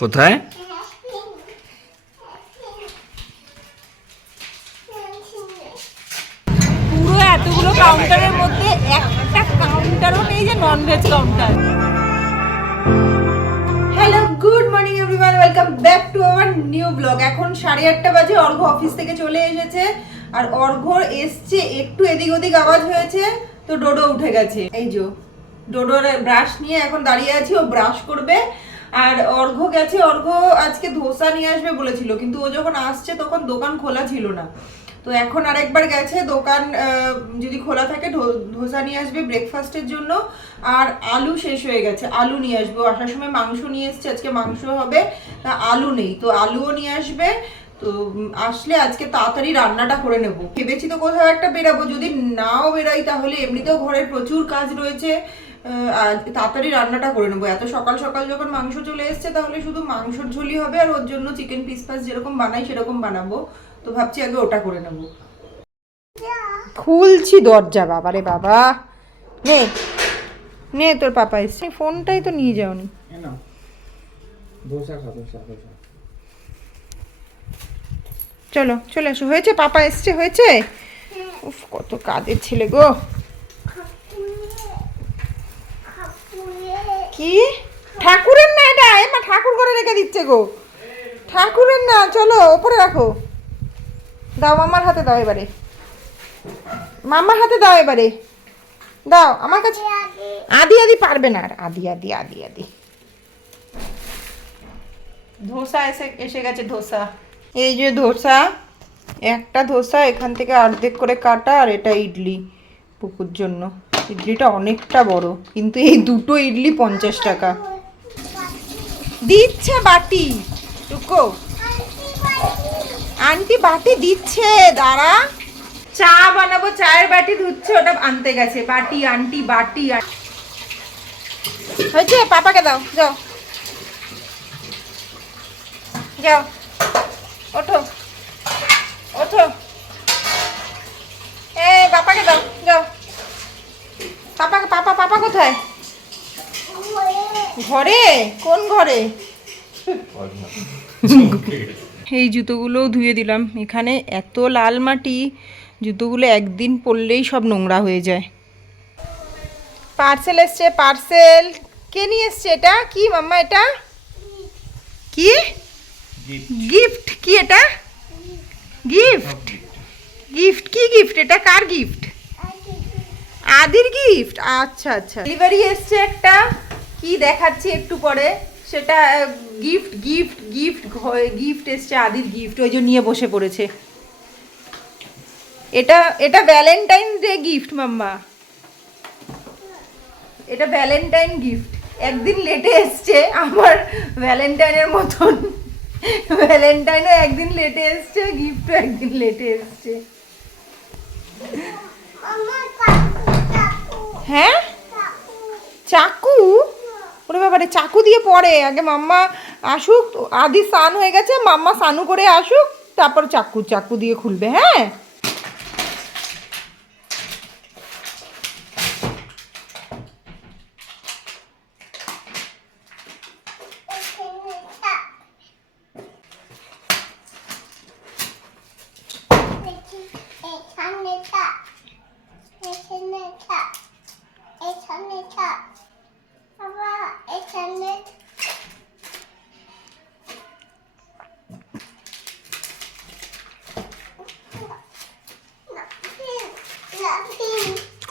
কোথায়? পুরো এতগুলো কাউন্টারের মধ্যে একটা কাউন্টারও নেই যে non veg counter. Hello, good morning everyone, welcome back to our new blog. এখন 8:30 বাজে। অর্ঘ্য অফিস থেকে চলে এসেছে, আর অর্ঘ্যর এসছে একটু এদিক ওদিক আওয়াজ হয়েছে তো ডোডো উঠে গেছে। এই যে ডোডোর ব্রাশ নিয়ে এখন দাঁড়িয়ে আছি, ও ব্রাশ করবে। আর অর্ঘ্য গেছে, অর্ঘ্য আজকে ধোসা নিয়ে আসবে বলেছিল, কিন্তু ও যখন আসছে তখন দোকান খোলা ছিল না। তো এখন আরেকবার গেছে, দোকান যদি খোলা থাকে ধোসা নিয়ে আসবে ব্রেকফাস্টের জন্য। আর আলু শেষ হয়ে গেছে, আলু নিয়ে আসবে। আসার সময় মাংস নিয়ে এসছে, আজকে মাংস হবে, তা আলু নেই, তো আলুও নিয়ে আসবে। তো আসলে আজকে তাড়াতাড়ি রান্নাটা করে নেব ভেবেছি। তো কোথাও একটা বেরাবো, যদি নাও বেরাই তাহলে এমনিতেও ঘরের প্রচুর কাজ রয়েছে, তাড়াতাড়ি রান্নাটা করে নেবো। এত সকাল সকাল যখন মাংস চলে এসছে তাহলে শুধু মাংসর ঝোলই হবে, আর ওর জন্য চিকেন পিস পাস যেরকম বানাই সেরকম বানাবো। তো ভাবছি আগে ওটা করে নেবো। খুলছি দরজা, বাবারে বাবা। নে নে, তোর পাপা এসছে, ফোনটাই তো নিয়ে যাওনি। চলো চলে আসো, হয়েছে, পাপা এসছে, হয়েছে। উফ, কত কাজের ছেলে গো। কি ঠাকুরের না এটা? এমা ঠাকুর করে রেখে দিচ্ছে গো। ঠাকুরের না, চলো ওপরে রাখো। দাও মামার হাতে, দাও এবারে, মামার হাতে দাও এবারে, দাও আমার কাছে। আদি আদি পারবে না, আর আদি আদি আদি আদি। ধোসা এসে এসে গেছে, ধোসা। এই যে ধোসা, একটা ধোসা এখান থেকে অর্ধেক করে কাটা, আর এটা ইডলি পুকুর জন্য। ইডলিটা অনেকটা বড়, কিন্তু এই দুটো ইডলি 50 টাকা দিচ্ছে। বাটি টুকো, আন্টি বাটি দিচ্ছে, দাঁড়া। চা বানাবো, চায়ের বাটি ধুচ্ছে, ওটা আনতে গেছে। বাটি আন্টি, বাটি হয়েছে। পাপাকে দাও, যাও যাও, ওঠো ওঠো। এই পাপাকে দাও, যাও। পাপাকে, পাপা, পাপা কোথায়? ঘরে? কোন ঘরে? এই জুতোগুলোও ধুয়ে দিলাম। এখানে এত লাল মাটি, জুতোগুলো একদিন পরলেই সব নোংরা হয়ে যায়। পার্সেল এসছে, পার্সেল। কে নিয়ে এসছে এটা? কি মাম্মা এটা? কি গিফট? কি এটা? গিফট? গিফট কি গিফট? এটা কার গিফট? আদির গিফট। আচ্ছা আচ্ছা, ডেলিভারি এসছে একটা, কি দেখাচ্ছি একটু পরে সেটা। গিফট গিফট গিফট গিফট এসছে, আদির গিফট, ওই যে নিয়ে বসে পড়েছে। এটা এটা ভ্যালেন্টাইন ডে গিফট মাম্মা, এটা ভ্যালেন্টাইন গিফট। একদিন লেটে এসছে, আমার ভ্যালেন্টাইনের মতন। ভ্যালেন্টাইনও একদিন লেটে এসছে, গিফটও একদিন লেটে এসছে। হ্যাঁ, চাকু? ওরে বাবারে, চাকু দিয়ে পরে? আগে মাম্মা আসুক, আদি স্নান হয়ে গেছে, মাম্মা স্নানু করে আসুক, তারপর চাকু চাকু দিয়ে খুলবে। হ্যাঁ,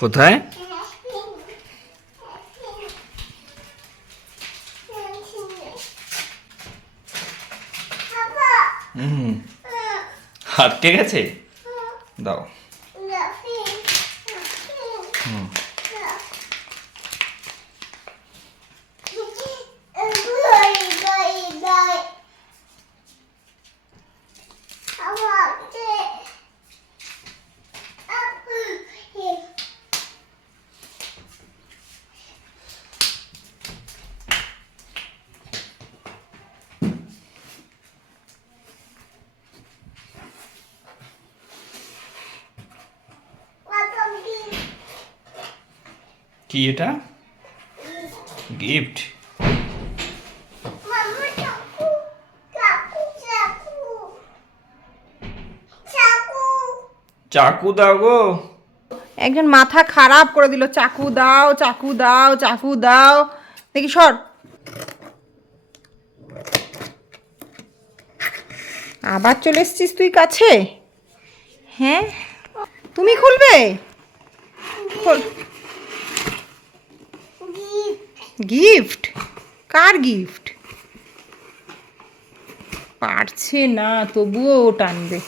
কোথায়? আটকে গেছে, দাও। কি এটা? গিফট? চাকু দাও গো। একজন মাথা খারাপ করে দিল, চাকু দাও চাকু দাও চাকু দাও। দেখি সর। আবার চলে এসছিস তুই কাছে? হ্যাঁ তুমি খুলবে? খোল। গিফট? কার গিফট? পারছে না তবুও ও টানবে।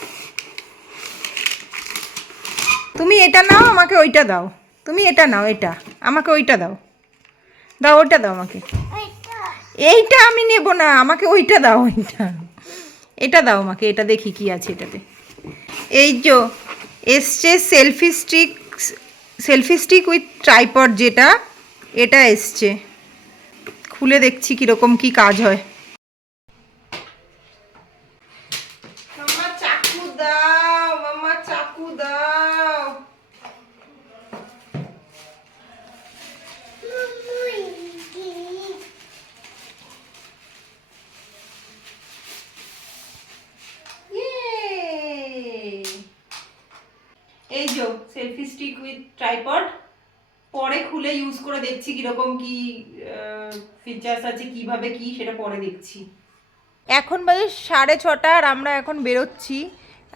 তুমি এটা নাও, আমাকে ওইটা দাও। তুমি এটা নাও, এটা আমাকে ওইটা দাও। দাও ওইটা দাও আমাকে। এইটা আমি নেব না, আমাকে ওইটা দাও। ওইটা এটা দাও আমাকে। এটা দেখি কি আছে এটাতে। এই যে এসছে সেলফি স্টিক উইথ ট্রাইপড, যেটা এটা এসছে। খুলে দেখছি কীরকম কি কাজ হয়। মাম্মা চাকু দাও, মাম্মা চাকু দাও। এই যে সেলফি স্টিক উইথ ট্রাইপড, পরে খুলে ইউজ করে দেখছি কিরকম কি ফিচার্স আছে, কিভাবে কি সেটা পরে দেখছি। এখন বাজে 6:30 আর আমরা এখন বেরোচ্ছি।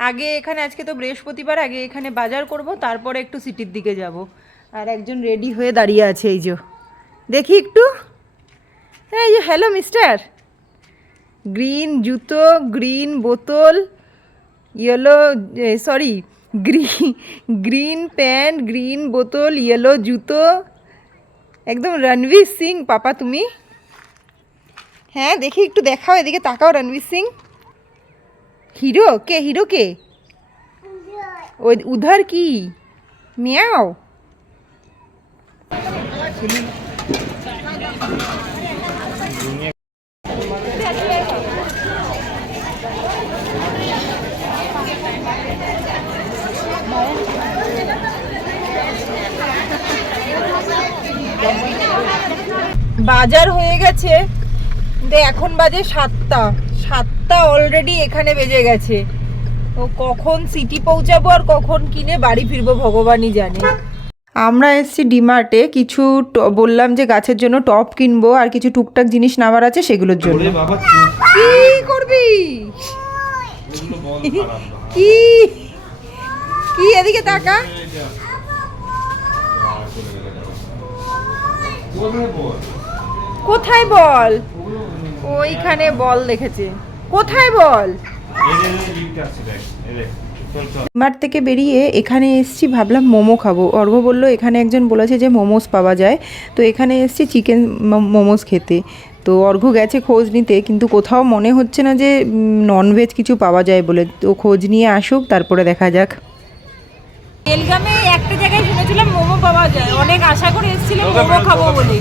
আগে এখানে, আজকে তো বৃহস্পতিবার, আগে এখানে বাজার করব, তারপরে একটু সিটির দিকে যাব। আর একজন রেডি হয়ে দাঁড়িয়ে আছে, এই যে দেখি একটু। এই যে হ্যালো মিস্টার। গ্রিন জুতো, গ্রিন বোতল, yellow, sorry green pant, green বোতল, ইয়েলো জুতো, একদম রণবীর সিং পাপা তুমি। হ্যাঁ দেখি একটু দেখাও, এদিকে তাকাও। রণবীর সিং হিরো কে? হিরো কে? ওই উধার কি মিয়াও? বাজার হয়ে গেছে, এখন বাজে 7টা অলরেডি এখানে বেজে গেছে। তো কখন সিটি পৌঁছাবো আর কখন কিনে বাড়ি ফিরবো ভগবানই জানে। আমরা এসেছি ডিমার্টে, কিছু বললাম যে গাছের জন্য টপ কিনবো আর কিছু টুকটাক জিনিস নেওয়ার আছে সেগুলোর জন্য। কি করবি? কি কি এদিকে তাকা। কোথায় বল? ওইখানে বল দেখেছে। কোথায় বল? মাঠ থেকে বেরিয়ে এখানে এসছি, ভাবলাম মোমো খাবো। অর্ঘ্য বলল এখানে একজন বলেছে যে মোমোস পাওয়া যায়, তো এখানে এসছি চিকেন মোমোস খেতে। তো অর্ঘ্য গেছে খোঁজ নিতে, কিন্তু কোথাও মনে হচ্ছে না যে ননভেজ কিছু পাওয়া যায় বলে। তো খোঁজ নিয়ে আসুক, তারপরে দেখা যাক। বেলগামে একটা জায়গায় শুনেছিলাম মোমো পাওয়া যায়, অনেক আশা করে এসেছিলাম মোমো খাবো বলে।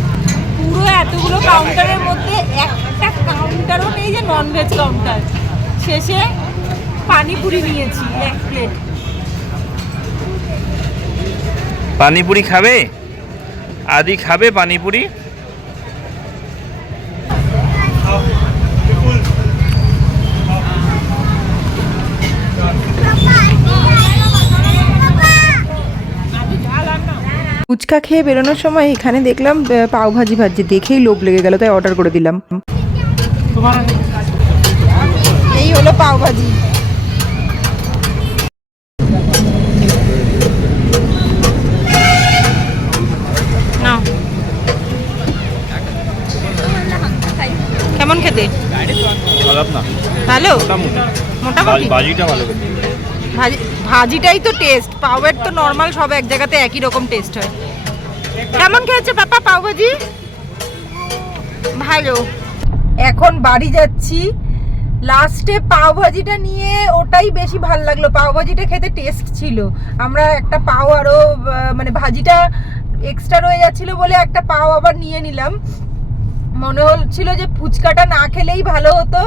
পুরো এতগুলো কাউন্টারের মধ্যে একটা কাউন্টারও নেই যে ননভেজ কাউন্টার। শেষে পানিপুরি নিয়েছি 1 প্লেট। পানিপুরি খাবে? আদি খাবে পানিপুরি? ফুচকা খেয়ে বেরোনোর সময় এখানে দেখলাম পাওভাজি ভাজি, দেখেই লোভ লেগে গেল, তাই অর্ডার করে দিলাম। এই হলো পাওভাজি। কেমন খেতে? ভালো, মোটামুটি। ভাজিটা ভালো খেতে। ভাজিটাই তো টেস্ট, পাওয়ের তো নর্মাল সব এক জায়গাতে একই রকম টেস্ট হয়। কেমন খেয়েছে পাপা পাওভাজি? ভালো। এখন বাড়ি যাচ্ছি। লাস্টে পাওভাজিটা নিয়ে ওটাই বেশি ভালো লাগলো, পাওভাজিটা খেতে টেস্ট ছিল। আমরা একটা পাও আরও মানে ভাজিটা এক্সট্রা রয়ে যাচ্ছিলো বলে একটা পাও আবার নিয়ে নিলাম। মনে হচ্ছিল যে ফুচকাটা না খেলেই ভালো হতো,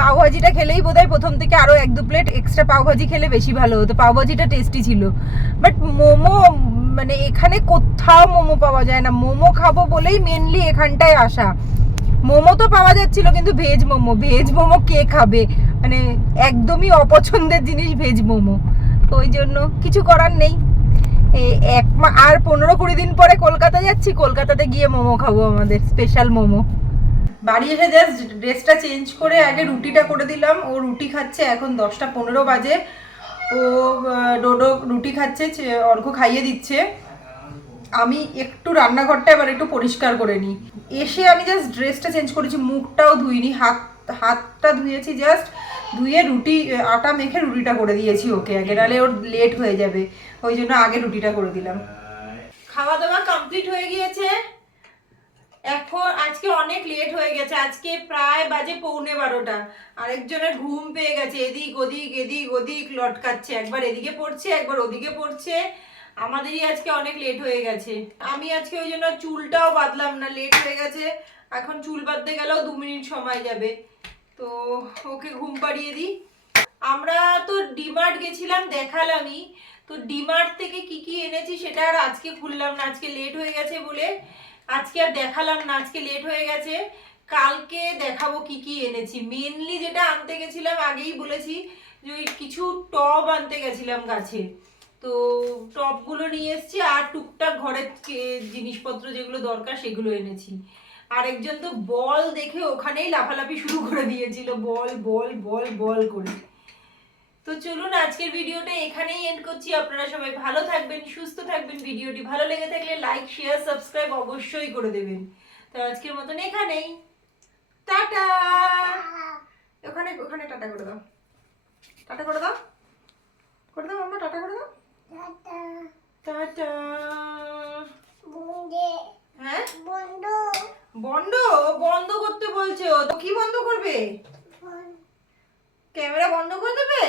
পাওভাজিটা খেলেই বোধহয় প্রথম থেকে আরও 1-2 প্লেট এক্সট্রা পাওভাজি খেলে বেশি ভালো হতো। পাওভাজিটা টেস্টি ছিল, বাট মোমো মানে এখানে কোথাও মোমো পাওয়া যায় না। মোমো খাবো বলেই মেনলি এখানটায় আসা। মোমো তো পাওয়া যাচ্ছিল, কিন্তু ভেজ মোমো কে খাবে? মানে একদমই অপছন্দের জিনিস ভেজ মোমো। ওই জন্য কিছু করার নেই। আর 15-20 দিন পরে কলকাতা যাচ্ছি, কলকাতাতে গিয়ে মোমো খাবো, আমাদের স্পেশাল মোমো। বাড়ি এসে জাস্ট ড্রেসটা চেঞ্জ করে আগে রুটিটা করে দিলাম। ও রুটি খাচ্ছে, এখন 10টা 15 বাজে। ও ডোডো রুটি খাচ্ছে, অর্ঘ্য খাইয়ে দিচ্ছে। আমি একটু রান্নাঘরটা এবার একটু পরিষ্কার করে নিই। এসে আমি জাস্ট ড্রেসটা চেঞ্জ করেছি, মুখটাও ধুইনি, হাতটা ধুয়েছি জাস্ট, ধুয়ে রুটি আটা মেখে রুটিটা করে দিয়েছি ওকে আগে, নাহলে ওর লেট হয়ে যাবে, ওই জন্য আগে রুটিটা করে দিলাম। খাওয়া দাওয়া কমপ্লিট হয়ে গিয়েছে। এখন আজকে অনেক লেট হয়ে গেছে, আজকে প্রায় বাজে 11:45। আরেকজনের ঘুম পেয়ে গেছে, এদিক ওদিক লটকাচ্ছে, একবার এদিকে পড়ছে একবার ওদিকে পড়ছে। আমাদেরই আজকে অনেক লেট হয়ে গেছে। আমি আজকে ওই জন্য চুলটাও বাঁধলাম না, লেট হয়ে গেছে। এখন চুল বাঁধতে গেলেও 2 মিনিট সময় যাবে, তো ওকে ঘুম পাড়িয়ে দিই। আমরা তো ডিমার্ট গেছিলাম, দেখালামই তো। ডিমার্ট থেকে কি কি এনেছি সেটা আর আজকে খুললাম না, আজকে লেট হয়ে গেছে বলে আজকে আর দেখালাম না, আজকে লেট হয়ে গেছে। কালকে দেখাবো কি কি এনেছি। মেনলি যেটা আনতে গেছিলাম, আগেই বলেছি যে ওই কিছু টব আনতে গেছিলাম গাছে, তো টবগুলো নিয়ে এসেছি। আর টুকটাক ঘরের জিনিসপত্র যেগুলো দরকার সেগুলো এনেছি। আরেকজন তো বল দেখে ওখানেই লাফালাফি শুরু করে দিয়েছিল, বল বল বল বল করে। তো চলুন আজকের ভিডিওটা এখানেই এন্ড করছি। আপনারা সবাই ভালো থাকবেন, সুস্থ থাকবেন। ভিডিওটি ভালো লেগে থাকলে লাইক শেয়ার সাবস্ক্রাইব অবশ্যই করে দেবেন। তো আজকের মতন এখানেই টাটা। ওখানে ওখানে টাটা করে দাও, টাটা করে দাও, করে দাও মাম্মা, টাটা করে দাও, টাটা। হ্যাঁ বন্ধ বন্ধ করতে বলছো তো, কি বন্ধ করবে? ক্যামেরা বন্ধ করে দেবে?